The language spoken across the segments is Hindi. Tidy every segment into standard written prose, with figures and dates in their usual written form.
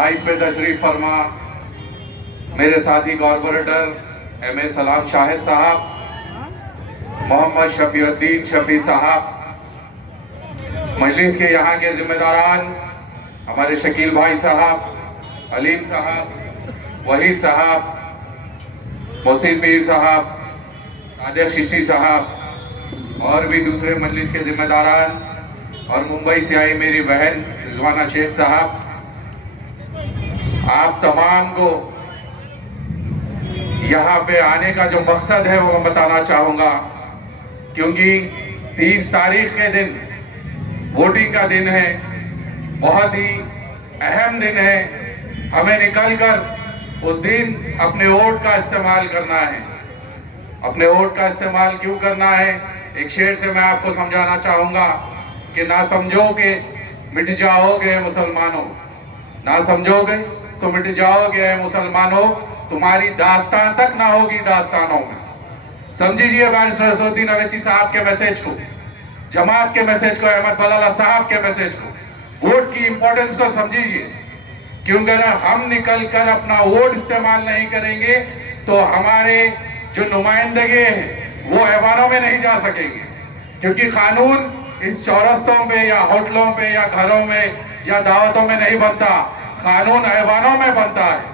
डाइस पे तशरीफ फरमा मेरे साथी कॉर्पोरेटर एम.ए. सलाम शाहिद साहब, मोहम्मद शफीउद्दीन शफी साहब, मजलिस के यहाँ के जिम्मेदारान हमारे शकील भाई साहब, अलीम साहब, वहीद साहब, मोहसिन पीर साहब, नादिर शिशी साहब और भी दूसरे मजलिस के जिम्मेदारान और मुंबई से आई मेरी बहन रिजवाना शेख साहब, आप तमाम को यहाँ पे आने का जो मकसद है वो मैं बताना चाहूंगा, क्योंकि 30 तारीख के दिन वोटिंग का दिन है, बहुत ही अहम दिन है। हमें निकलकर उस दिन अपने वोट का इस्तेमाल करना है। अपने वोट का इस्तेमाल क्यों करना है, एक शेर से मैं आपको समझाना चाहूंगा कि ना समझोगे मिट जाओगे मुसलमानों, ना समझोगे तो मिट जाओगे मुसलमानों, तुम्हारी दास्तान तक ना होगी दास्तानों में। समझिए बारिश सरस्वती अवैसी साहब के मैसेज को, जमात के मैसेज को, अहमद बलाला साहब के मैसेज को, वोट की इंपॉर्टेंस को समझिए, क्योंकि अगर हम निकलकर अपना वोट इस्तेमाल नहीं करेंगे तो हमारे जो नुमाइंदगे हैं वो ऐवानों में नहीं जा सकेंगे, क्योंकि कानून इस चौरस्तों पे या होटलों पे या घरों में या दावतों में नहीं बनता, कानून ऐवानों में बनता है।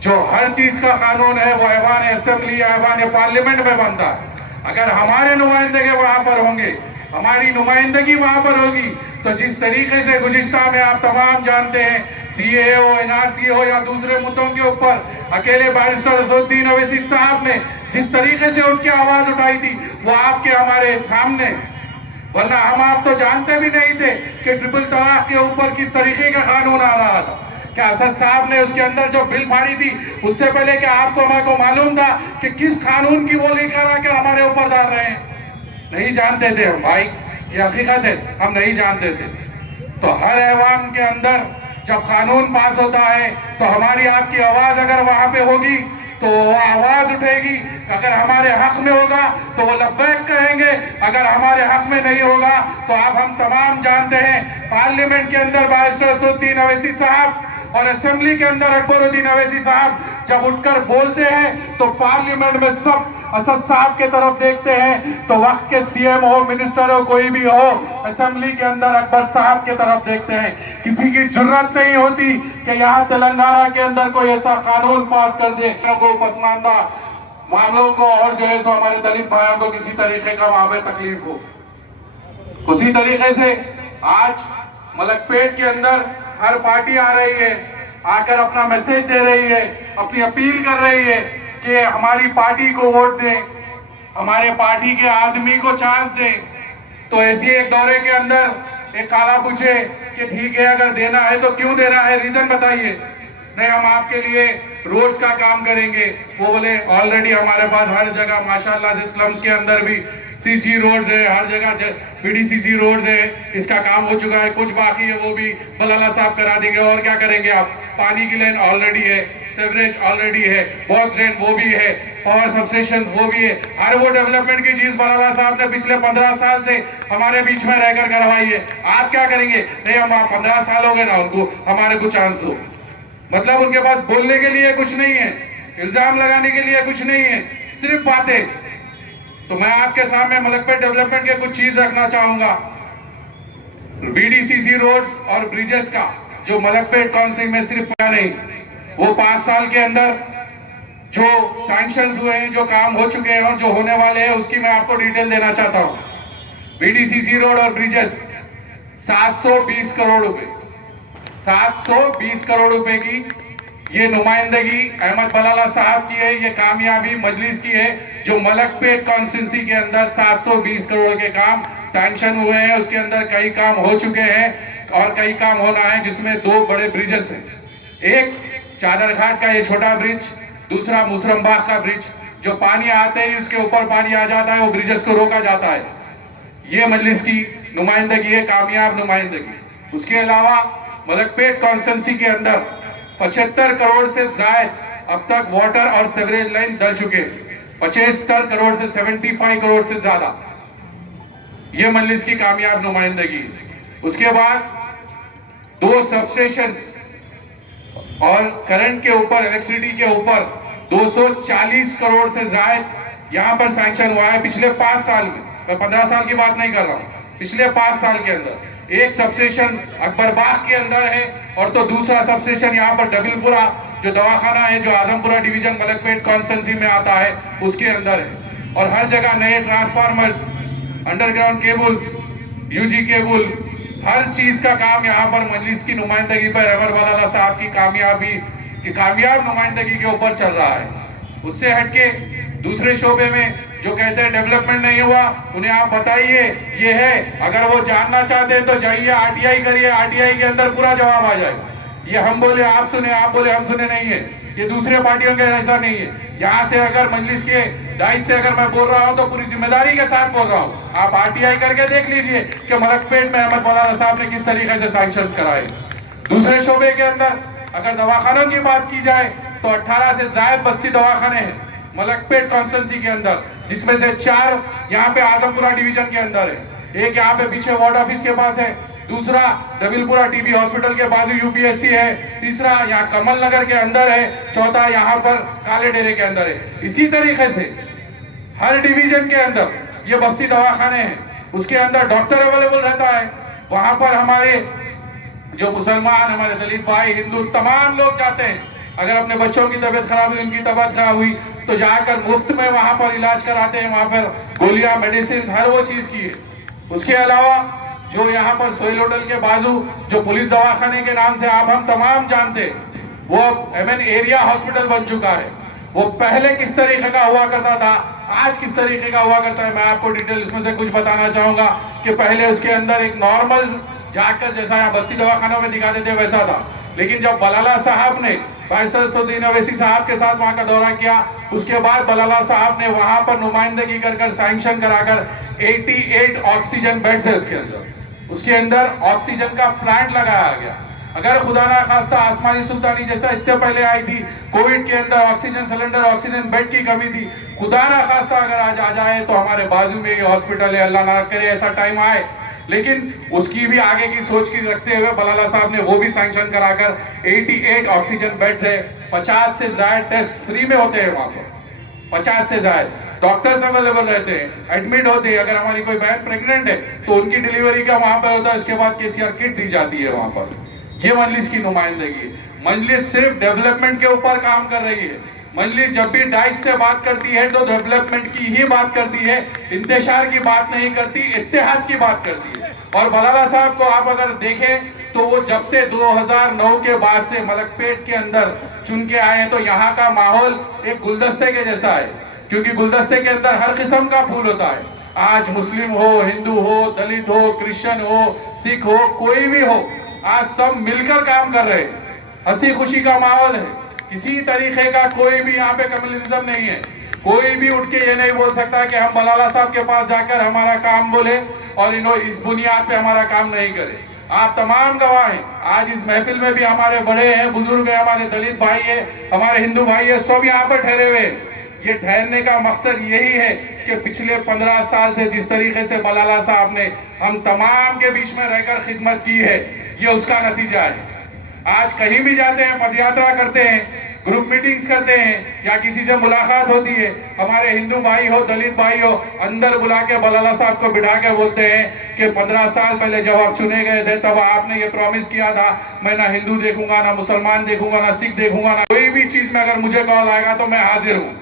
जो हर चीज का कानून है वो ऐवान असेंबली, ऐवान पार्लियामेंट में बनता है। अगर हमारे नुमाइंदगे वहां पर होंगे, हमारी नुमाइंदगी वहां पर होगी, तो जिस तरीके से गुज़िश्ता में आप तमाम जानते हैं, सीए हो, एनआरसी हो या दूसरे मुद्दों के ऊपर अकेले बैरिस्टर असदुद्दीन अवैसी साहब ने जिस तरीके से उनकी आवाज उठाई थी वो आपके हमारे सामने, वरना हम आप तो जानते भी नहीं थे कि ट्रिपल तलाक के ऊपर किस तरीके का कानून आ रहा था। क्या असद साहब ने उसके अंदर जो बिल फाड़ी थी उससे पहले क्या आपको हमारे मालूम था कि किस कानून की वो लेकर आकर हमारे ऊपर डाल रहे हैं? नहीं जानते थे हम भाई, ये हकीकत है, हम नहीं जानते थे। तो हर ऐवान के अंदर जब कानून पास होता है तो हमारी आपकी आवाज अगर वहां पे होगी तो वो आवाज उठेगी, अगर हमारे हक में होगा तो वो लब्बैक कहेंगे, अगर हमारे हक में नहीं होगा तो आप हम तमाम जानते हैं पार्लियामेंट के अंदर बैरिस्टर असदुद्दीन अवैसी साहब और असेंबली के अंदर अकबरुद्दीन अवैसी साहब जब उठकर बोलते हैं तो पार्लियामेंट में सब असद साहब के तरफ देखते हैं, तो वक्त के सीएम हो, मिनिस्टर हो, कोई भी हो, असेंबली के अंदर अकबर साहब के तरफ देखते हैं। किसी की जरूरत नहीं होती कि यहाँ तेलंगाना के अंदर कोई ऐसा कानून पास कर दे को पसमानदा मामलों को और जो है तो हमारे दलित भाइयों को किसी तरीके का वहां पर तकलीफ हो। उसी तरीके से आज मलकपेट के अंदर हर पार्टी आ रही है, आकर अपना मैसेज दे रही है, अपनी अपील कर रही है कि हमारी पार्टी को वोट दें, हमारे पार्टी के आदमी को चांस दें। तो ऐसी एक दौरे के अंदर एक काला पूछे कि ठीक है अगर देना है तो क्यों देना है, रीजन बताइए। नहीं हम आपके लिए रोड्स का काम करेंगे। वो बोले ऑलरेडी हमारे पास हर जगह माशाल्लाह स्लम्स के अंदर भी सीसी रोड है, हर जगह पीडीसीसी रोड है, इसका काम हो चुका है, कुछ बाकी है वो भी बलाला साहब करा देंगे। और क्या करेंगे आप, पानी की लाइन ऑलरेडी है, सेवरेज ऑलरेडी है, वॉश ड्रेन वो भी है, पावर सबस्टेशन वो भी है। हर वो डेवलपमेंट की चीज बलाला साहब ने पिछले 15 साल से हमारे बीच में रहकर करवाई है। आप क्या करेंगे? नहीं हम 15 साल हो गए ना उनको, हमारे को चांस दो। मतलब उनके पास बोलने के लिए कुछ नहीं है, इल्जाम लगाने के लिए कुछ नहीं है, सिर्फ बातें। तो मैं आपके सामने मलकपेट डेवलपमेंट के कुछ चीज रखना चाहूंगा। बीडीसीसी रोड्स और ब्रिजेस का जो मलकपेट काउंसिल में सिर्फ नहीं, वो 5 साल के अंदर जो सैंक्शन हुए हैं, जो काम हो चुके हैं और जो होने वाले हैं, उसकी मैं आपको डिटेल देना चाहता हूं। बीडीसीसी रोड और ब्रिजेस 720 करोड़ रुपए, 720 करोड़ रुपए की ये नुमाइंदगी अहमद बलाला साहब की है, ये कामयाबी मजलिस की है, जो मलकपेट कॉन्स्टिट्यूंसी के अंदर 720 करोड़ के काम सैंक्शन हुए हैं। उसके अंदर कई काम हो चुके हैं और कई काम होना है, जिसमें 2 बड़े ब्रिजेस हैं। एक चादर घाट का ये छोटा ब्रिज, दूसरा मुसरमबाग का ब्रिज, जो पानी आते ही उसके ऊपर पानी आ जाता है, वो ब्रिजेस को रोका जाता है। ये मजलिस की नुमाइंदगी है, कामयाब नुमाइंदगी। उसके अलावा मलकपेट कॉन्स्टिट्यूंसी के अंदर 75 करोड़ से ज्यादा अब तक वाटर और सीवरेज लाइन डल चुके, 75 करोड़ से 75 करोड़ से ज्यादा, ये मजलिस की कामयाब नुमाइंदगी। उसके बाद 2 सबस्टेशन और करंट के ऊपर, इलेक्ट्रिसिटी के ऊपर 240 करोड़ से ज्यादा यहाँ पर सैंक्शन हुआ है पिछले 5 साल में। मैं 15 साल की बात नहीं कर रहा हूँ, पिछले 5 साल के अंदर। एक सबस्टेशन अकबरबाग के अंदर है और तो दूसरा सबस्टेशन यहाँ पर डबिलपुरा जो दवाखाना है, जो आदमपुरा डिवीजन मलकपेट कॉन्स्टिट्यूंसी में आता है, उसके अंदर है। और हर जगह नए transformer, underground cables, UG cable, हर चीज का काम यहाँ पर मजलिस की नुमाइंदगी पर रहबर बलाला साहब की कामयाब नुमाइंदगी के ऊपर चल रहा है। उससे हटके दूसरे शोबे में जो कहते हैं डेवलपमेंट नहीं हुआ, उन्हें आप बताइए ये है। अगर वो जानना चाहते हैं तो जाइए आरटीआई करिए, आरटीआई के अंदर पूरा जवाब आ जाएगा। ये हम बोले आप सुने, आप बोले हम सुने नहीं है, ये दूसरे पार्टियों के ऐसा नहीं है। यहाँ से अगर मजलिस के दायित्व से अगर मैं बोल रहा हूँ तो पूरी जिम्मेदारी के साथ बोल रहा हूँ। आप आरटीआई करके देख लीजिए कि मलकपेट में अहमद बलाला साहब ने किस तरीके से सैंक्शन कराए। दूसरे शोबे के अंदर अगर दवाखानों की बात की जाए तो 18 से ज्यादा बस्ती दवाखाने हैं मलकपेट कॉन्स्टिट्यूंसी के अंदर, जिसमें से 4 यहाँ पे आदमपुरा डिवीजन के अंदर है, एक यहाँ पे पीछे वार्ड ऑफिस के पास है, दूसरा दबिलपुरा टीबी हॉस्पिटल के बाजू यूपीएससी है, तीसरा यहाँ कमल नगर के अंदर है, चौथा यहाँ पर काले डेरे के अंदर है। इसी तरीके से हर डिवीजन के अंदर ये बस्ती दवाखाने हैं, उसके अंदर डॉक्टर अवेलेबल रहता है। वहां पर हमारे जो मुसलमान, हमारे दलित भाई, हिंदू तमाम लोग जाते हैं। अगर अपने बच्चों की तबीयत खराब हुई, उनकी तबीयत खराब हुई तो जाकर मुफ्त में वहां पर इलाज कराते हैं। वहां पर गोलियां, मेडिसिन, हर वो चीज की है। उसके अलावा जो यहाँ पर सोहेल होटल के बाजू जो पुलिस दवाखाने के नाम से आप हम तमाम जानते हैं, वो एमएन एरिया हॉस्पिटल बन चुका है। वो पहले किस तरीके का हुआ करता था, आज किस तरीके का हुआ करता है, मैं आपको डिटेल इसमें से कुछ बताना चाहूंगा कि पहले उसके अंदर एक नॉर्मल जाकर जैसा यहाँ बस्ती दवाखानों में दिखाते थे वैसा था। लेकिन जब बलाला साहब ने फैसल सऊदीन अवैसी साहब के साथ वहां का दौरा किया, उसके बाद बलाला साहब ने वहां पर नुमाइंदगी कर सैंक्शन कराकर 88 ऑक्सीजन बेड्स है उसके अंदर ऑक्सीजन का प्लांट लगाया गया। अगर खुदा ना खास्ता आसमानी सुल्तानी जैसा इससे पहले आई थी, कोविड के अंदर ऑक्सीजन सिलेंडर, ऑक्सीजन बेड की कमी थी, खुदा ना खास्ता अगर आज आ जाए तो हमारे बाजू में ये हॉस्पिटल है, अल्लाह ना करे ऐसा टाइम आए, लेकिन उसकी भी आगे की सोच की रखते हुए बलाला साहब ने वो भी सैंक्शन कराकर 88 ऑक्सीजन बेड्स है। 50 से ज्यादा टेस्ट फ्री में होते हैं वहां पर, 50 से ज्यादा डॉक्टर्स अवेलेबल रहते हैं, एडमिट होते हैं। अगर हमारी कोई बहन प्रेग्नेंट है तो उनकी डिलीवरी का वहां पर होता है, उसके बाद केसीआर किट दी जाती है वहां पर। ये मजलिस की नुमाइंदगी। मजलिस सिर्फ डेवलपमेंट के ऊपर काम कर रही है। मजलिस जब भी डाइस से बात करती है तो डेवलपमेंट की ही बात करती है, इंतशार की बात नहीं करती, इत्तेहाद की बात करती है। और बलाला साहब को आप अगर देखें तो वो जब से 2009 के बाद से मलकपेट के अंदर चुन के आए हैं तो यहाँ का माहौल एक गुलदस्ते के जैसा है, क्योंकि गुलदस्ते के अंदर हर किस्म का फूल होता है। आज मुस्लिम हो, हिंदू हो, दलित हो, क्रिश्चियन हो, सिख हो, कोई भी हो, आज सब मिलकर काम कर रहे हैं। हंसी खुशी का माहौल है, किसी तरीके का कोई भी यहाँ पे कम्युनिज्म नहीं है। कोई भी उठ के ये नहीं बोल सकता कि हम बलाला साहब के पास जाकर हमारा काम बोले और इस बुनियाद पे हमारा काम नहीं करे। आप तमाम गवाह हैं, आज इस महफिल में भी हमारे बड़े हैं, बुजुर्ग हैं, हमारे दलित भाई है, हमारे हिंदू भाई है, सब यहाँ पर ठहरे हुए। ये ठहरने का मकसद यही है कि पिछले 15 साल से जिस तरीके से बलाला साहब ने हम तमाम के बीच में रहकर खिदमत की है, ये उसका नतीजा है। आज कहीं भी जाते हैं, पद यात्रा करते हैं, ग्रुप मीटिंग्स करते हैं या किसी से मुलाकात होती है, हमारे हिंदू भाई हो, दलित भाई हो, अंदर बुला के बलाला साहब को बिठा के बोलते हैं कि 15 साल पहले जब आप चुने गए थे तब आपने ये प्रॉमिस किया था, मैं ना हिंदू देखूंगा, ना मुसलमान देखूंगा, ना सिख देखूंगा, ना कोई भी चीज में अगर मुझे कॉल आएगा तो मैं हाजिर हूँ।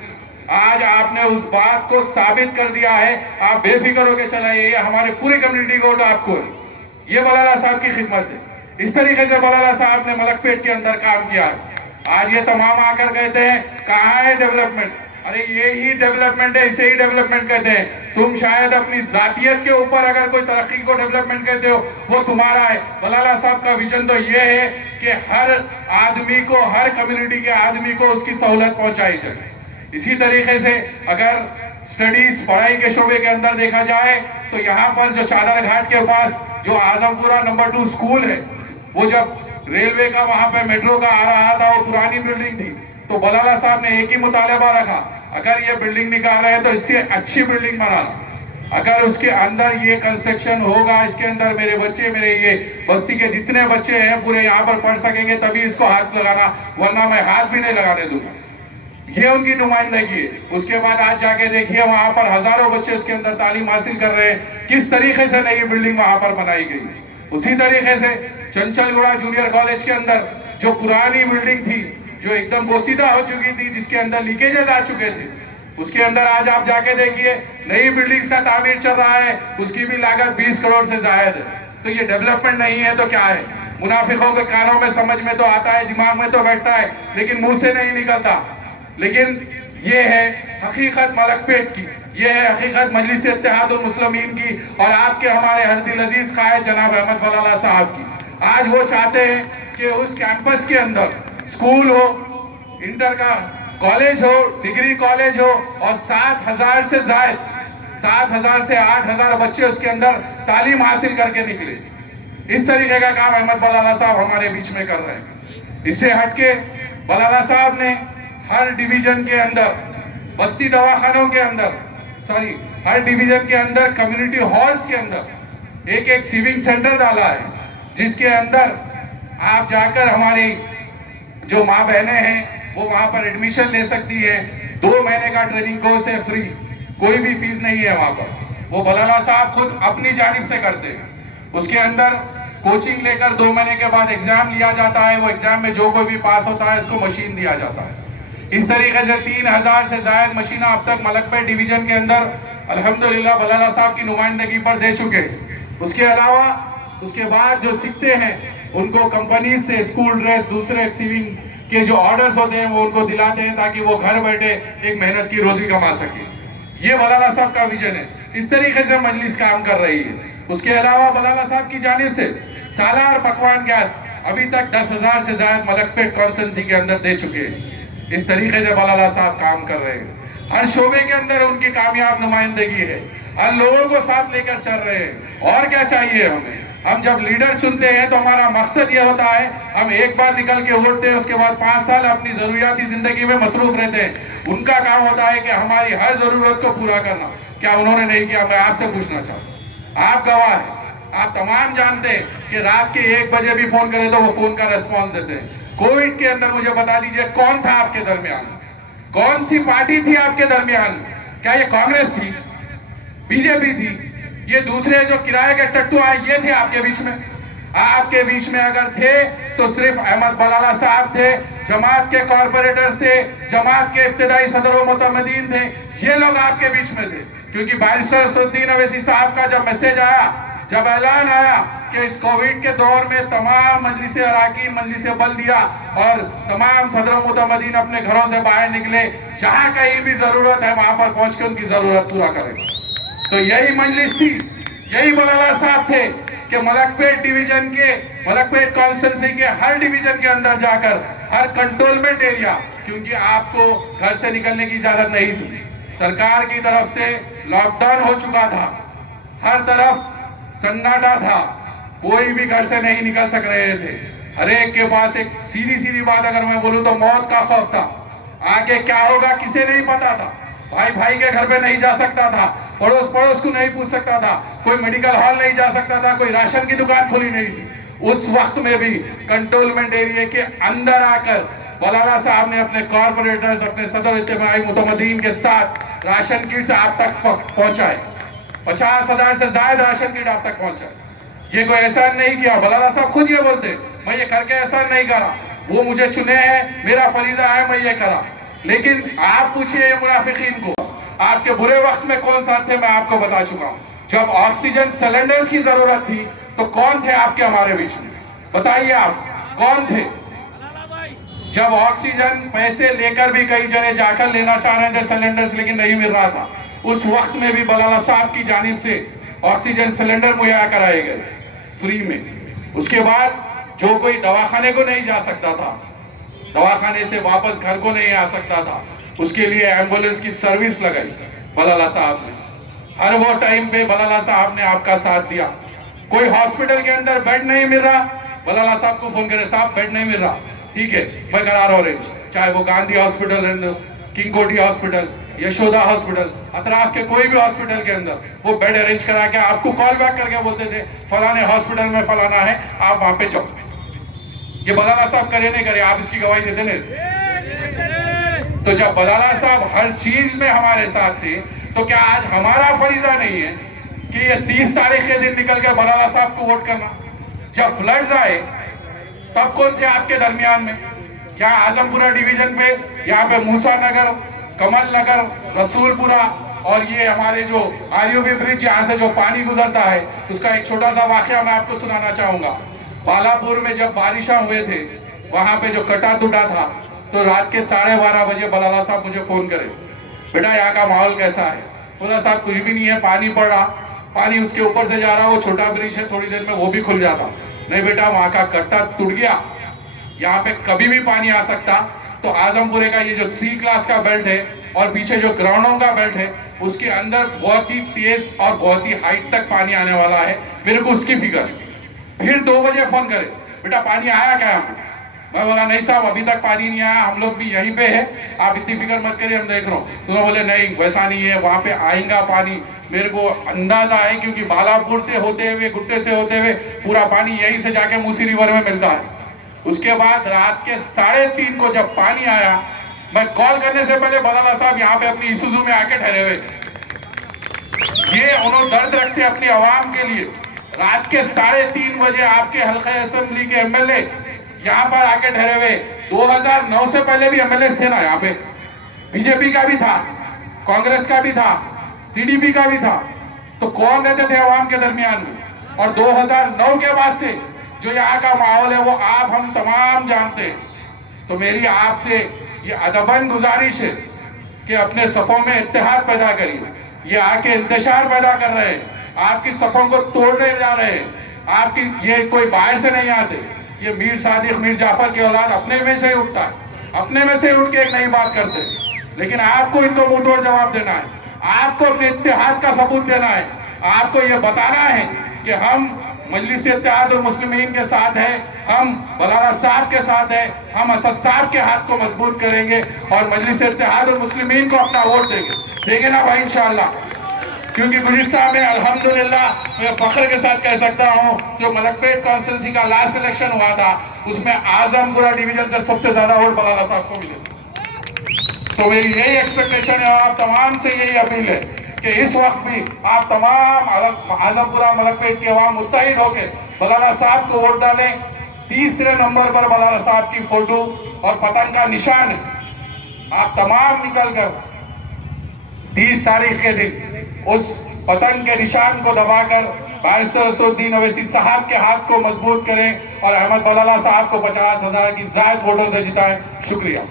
आज आपने उस बात को साबित कर दिया है। आप बेफिक्र होकर चलाइए, हमारे पूरी कम्युनिटी को वोट आपको है। ये बलाला साहब की खिदमत है। इस तरीके से बलाला साहब ने मलकपेट के अंदर काम किया है। आज ये तमाम आकर कहते हैं कहाँ है डेवलपमेंट, अरे ये ही डेवलपमेंट है, इसे ही डेवलपमेंट कहते हैं। तुम शायद अपनी जातियत के ऊपर अगर कोई तरक्की को डेवलपमेंट कहते हो, वो तुम्हारा है। बलाला साहब का विजन तो ये है कि हर आदमी को, हर कम्युनिटी के आदमी को उसकी सहूलत पहुंचाई जाए। इसी तरीके से अगर स्टडीज, पढ़ाई के शोबे के अंदर देखा जाए तो यहाँ पर जो चादर घाट के पास जो आदमपुरा नंबर 2 स्कूल है, वो जब रेलवे का वहां पे मेट्रो का आ रहा था, वो पुरानी बिल्डिंग थी, तो बलाला साहब ने एक ही मुतालबा रखा, अगर ये बिल्डिंग निकाल रहे हैं तो इससे अच्छी बिल्डिंग बनाना। अगर उसके अंदर ये कंस्ट्रक्शन होगा, इसके अंदर मेरे बच्चे, मेरे ये बस्ती के जितने बच्चे हैं पूरे यहाँ पर पढ़ सकेंगे, तभी इसको हाथ लगाना, वरना मैं हाथ भी नहीं लगाने दूंगा। ये उनकी नुमाइंदगी है। उसके बाद आज जाके देखिए वहां पर हजारों बच्चे उसके अंदर तालीम हासिल कर रहे हैं। किस तरीके से नई बिल्डिंग वहां पर बनाई गई। उसी तरीके से चंचलगुड़ा जूनियर कॉलेज के अंदर जो पुरानी बिल्डिंग थी, जो एकदम बोसीदा हो चुकी थी, जिसके अंदर लीकेजेस आ चुके थे, उसके अंदर आज आप जाके देखिए नई बिल्डिंग का तामीर चल रहा है, उसकी भी लागत 20 करोड़ से ज्यादा है। तो ये डेवलपमेंट नहीं है तो क्या है? मुनाफिकों के कानों में समझ में तो आता है, दिमाग में तो बैठता है, लेकिन मुंह से नहीं निकलता। लेकिन ये है हकीकत मलकपेट की, ये है हकीकत मजलिस इत्तेहादुल मुस्लिमीन की और आपके हमारे हरदिल अजीज कायद जनाब अहमद बलाला साहब की। आज वो चाहते हैं कि उस कैंपस के अंदर स्कूल हो, इंटर का कॉलेज हो, डिग्री कॉलेज हो और 7,000 से ज्यादा 7,000 से 8,000 बच्चे उसके अंदर तालीम हासिल करके निकले। इस तरीके का काम अहमद बलाला साहब हमारे बीच में कर रहे हैं। इससे हटके बलाला साहब ने हर डिवीजन के अंदर, बस्ती दवाखानों के अंदर, हर डिवीजन के अंदर, कम्युनिटी हॉल्स के अंदर एक एक सिविंग सेंटर डाला है, जिसके अंदर आप जाकर हमारी जो माँ बहनें हैं वो वहां पर एडमिशन ले सकती है। 2 महीने का ट्रेनिंग कोर्स है, फ्री, कोई भी फीस नहीं है वहां पर। वो बलाला साहब खुद अपनी जानिब से करते हैं। उसके अंदर कोचिंग लेकर 2 महीने के बाद एग्जाम लिया जाता है। वो एग्जाम में जो कोई भी पास होता है उसको मशीन दिया जाता है। इस तरीके से 3,000 से ज्यादा मशीन अब तक मलकपेट डिवीजन के अंदर अल्हम्दुलिल्लाह बलाला साहब की नुमाइंदगी पर दे चुके। उसके अलावा उसके बाद जो सीखते हैं उनको कंपनी से स्कूल ड्रेस, दूसरे सिविंग के जो ऑर्डर्स होते हैं वो उनको दिलाते हैं, ताकि वो घर बैठे एक मेहनत की रोजी कमा सके। ये बलाला साहब का विजन है। इस तरीके से मजलिस काम कर रही है। उसके अलावा बलाला साहब की जानिब से सालार पकवान गैस अभी तक 10,000 से ज्यादा मलकपेट कॉन्स्टिट्यूंसी के अंदर दे चुके हैं। इस तरीके से बलाला साहब काम कर रहे हैं। हर शोबे के अंदर उनकी कामयाब नुमाइंदगी है। हर लोगों को साथ लेकर चल रहे हैं। और क्या चाहिए हमें? हम जब लीडर चुनते हैं तो हमारा मकसद यह होता है, हम एक बार निकल के वोट दें, उसके बाद 5 साल अपनी जरूरियाती जिंदगी में मसरूफ रहते हैं। उनका काम होता है कि हमारी हर जरूरत को पूरा करना। क्या उन्होंने नहीं किया? मैं आपसे पूछना चाहूँ, आप गवाह हैं, आप तमाम जानते हैं कि रात के 1 बजे भी फोन करें तो वो फोन का रेस्पॉन्स देते हैं। कोविड के अंदर मुझे बता दीजिए कौन था आपके दरमियान? कौन सी पार्टी थी आपके दरमियान? क्या ये कांग्रेस थी, बीजेपी थी, ये दूसरे जो किराए के टट्टू आए ये थे आपके बीच में? आपके बीच में अगर थे तो सिर्फ अहमद बलाला साहब थे, जमात के कॉर्पोरेटर्स थे, जमात के इब्तिदाई सदर व मुतमदीन थे, ये लोग आपके बीच में थे। क्योंकि बारिस्टर असदुद्दीन अवैसी साहब का जब मैसेज आया, जब ऐलान आया कि इस कोविड के दौर में तमाम मजलिस अराकीन, मजलिस बल्दिया और तमाम सदर मुतमदीन अपने घरों से बाहर निकले, जहां कहीं भी जरूरत है वहां पर पहुंच के उनकी जरूरत पूरा करें। तो यही मजलिस थी, यही बलाला साहब थे कि मलकपेट डिवीजन के, मलकपेट कॉन्स्टिट्यूंसी के हर डिवीजन के अंदर जाकर हर कंट्रोलमेंट एरिया, क्योंकि आपको घर से निकलने की इजाजत नहीं थी, सरकार की तरफ से लॉकडाउन हो चुका था, हर तरफ सन्नाटा था, कोई भी घर से नहीं निकल सक रहे थे। हर एक के पास एक सीधी बात अगर मैं बोलूं तो मौत का खौफ था। आगे क्या होगा किसे नहीं पता था। भाई भाई के घर पे नहीं जा सकता था, पड़ोस को नहीं पूछ सकता था, कोई मेडिकल हॉल नहीं जा सकता था, कोई राशन की दुकान खुली नहीं थी। उस वक्त में भी कंट्रोलमेंट एरिया के अंदर आकर बलाला साहब ने अपने कॉर्पोरेटर्स, अपने सदर इज्तिमाई मुतमदीन के साथ राशन किट्स आप तक पहुंचाए। 50,000 से ज्यादा राशन किट आप तक पहुंचाए। ये कोई एहसान नहीं किया। बलाला साहब खुद ये बोलते, मैं ये करके एहसान नहीं करा, वो मुझे चुने हैं, मेरा फरीजा है, मैं ये करा। लेकिन आप पूछिए मुनाफिकीन को, आपके बुरे वक्त में कौन साथ थे? मैं आपको बता चुका हूं। जब ऑक्सीजन सिलेंडर की जरूरत थी तो कौन थे आपके हमारे बीच में? बताइए आप कौन थे? जब ऑक्सीजन पैसे लेकर भी कई जने जाकर लेना चाह रहे थे सिलेंडर, लेकिन नहीं मिल रहा था, उस वक्त में भी बलाला साहब की जानिब से ऑक्सीजन सिलेंडर मुहैया कराए गए फ्री में। उसके बाद जो कोई दवाखाने को नहीं जा सकता था, दवाखाने से वापस घर को नहीं आ सकता था, उसके लिए एम्बुलेंस की सर्विस लगाई बलाला साहब ने। हर वो टाइम पे बलाला साहब ने आपका साथ दिया। कोई हॉस्पिटल के अंदर बेड नहीं मिल रहा, बलाला साहब को फोन करे, साहब बेड नहीं मिल रहा, ठीक है मैं करा रहा हूँ अरेंज, चाहे वो गांधी हॉस्पिटल, किंग कोठी हॉस्पिटल, यशोदा हॉस्पिटल, अतराफ के कोई भी हॉस्पिटल के अंदर वो बेड अरेंज करा के आपको कॉल बैक करके बोलते थे फलाने हॉस्पिटल में फलाना है, आप वहां पे जाओ। ये बलाला साहब करे नहीं करे, आप इसकी गवाही देते नहीं। तो जब बलाला साहब हर चीज में हमारे साथ थे, तो क्या आज हमारा फरीजा नहीं है कि ये 30 तारीख के दिन निकल कर बलाला साहब को वोट करना? जब फ्लड्स आए तब कौन थे आपके दरमियान में? यहाँ आजमपुरा डिवीजन पे, यहाँ पे मूसा नगर, कमल नगर, रसूलपुरा और ये हमारे जो आरयूबी ब्रिज यहाँ से जो पानी गुजरता है, उसका एक छोटा सा वाकया मैं आपको सुनाना चाहूंगा। बालापुर में जब बारिशा हुए थे, वहां पे जो कटा टूटा था, तो रात के 12:30 बजे बलाला साहब मुझे फोन करे, बेटा यहाँ का माहौल कैसा है? बोला साहब कुछ भी नहीं है, पानी पड़ रहा, पानी उसके ऊपर से जा रहा, वो छोटा ब्रिज है, थोड़ी देर में वो भी खुल जाता। नहीं बेटा, वहां का कट्टा टूट गया, यहाँ पे कभी भी पानी आ सकता। तो आजमपुरे का ये जो C क्लास का बेल्ट है और पीछे जो ग्राउंडों का बेल्ट है, उसके अंदर बहुत ही तेज और बहुत ही हाइट तक पानी आने वाला है, मेरे को उसकी फिक्र। फिर 2 बजे फोन करे, बेटा पानी आया क्या यहाँ पे? मैं बोला नहीं साहब अभी तक पानी नहीं आया, हम लोग भी यहीं पे है, आप इतनी फिक्र मत करिए, हम देख रहे हो। तो बोले नहीं वैसा नहीं है, वहां पे आएगा पानी, मेरे को अंदाजा है क्योंकि बालापुर से होते हुए, गुट्टे से होते हुए पूरा पानी यहीं से जाके मूसी रिवर में मिलता है। उसके बाद रात के 3:30 को जब पानी आया, मैं कॉल करने से पहले बलाला साहब यहाँ पे अपनी इसूजू में आके ठहरे हुए। ये उन्होंने दर्द रखते अपनी आवाम के लिए। रात के 3:30 बजे आपके हल्का असेंबली के एमएलए यहाँ पर आके ठहरे हुए। 2009 से पहले भी एमएलए थे ना यहाँ पे, बीजेपी का भी था, कांग्रेस का भी था, टीडीपी का भी था, तो कौन रहते थे आवाम के दरमियान में? और 2009 के बाद से जो यहाँ का माहौल है वो आप हम तमाम जानते हैं। तो मेरी आपसे ये अदबन गुजारिश है कि अपने सफों में इत्तेहाद पैदा करिए। ये आके इंतशार पैदा कर रहे हैं, आपकी सफों को तोड़ने जा रहे हैं। आपकी ये कोई बाहर से नहीं आते, ये मीर सादिक मीर जाफर की औलाद अपने में से ही उठता है, अपने में से उठ के एक नई बात करते हैं। लेकिन आपको इनको मुंह तोड़ जवाब देना है, आपको अपने इत्तेहाद का सबूत देना है, आपको ये बताना है कि हम मजलिस इत्तेहाद और मुस्लिमीन के साथ है, हम बलाला साहब के साथ है, हम असद साहब के हाथ को मजबूत करेंगे और मजलिस इत्तेहाद और मुस्लिमीन को अपना वोट देंगे ना भाई इंशाअल्लाह। क्योंकि गुज़िश्ता में अल्हम्दुलिल्लाह मैं फख्र के साथ कह सकता हूं, जो मलकपेट कॉन्स्टिट्यूंसी का लास्ट इलेक्शन हुआ था, उसमें आजमपुरा डिवीजन से सबसे ज्यादा वोट बलाला साहब को मिले। तो मेरी यही एक्सपेक्टेशन है, आप तमाम से यही अपील है कि इस वक्त भी आप तमाम आजमपुरा मलकपेट के अवाम मुत्तहिद होकर बलाला साहब को वोट डालें। 3 नंबर पर बलाला साहब की फोटो और पतंग का निशान है, आप तमाम निकलकर 30 तारीख के दिन उस पतंग के निशान को दबाकर बारिस्टर असदुद्दीन ओवैसी साहब के हाथ को मजबूत करें और अहमद बलाला साहब को 50,000 की ज़ायद वोटों से जिताएं। शुक्रिया।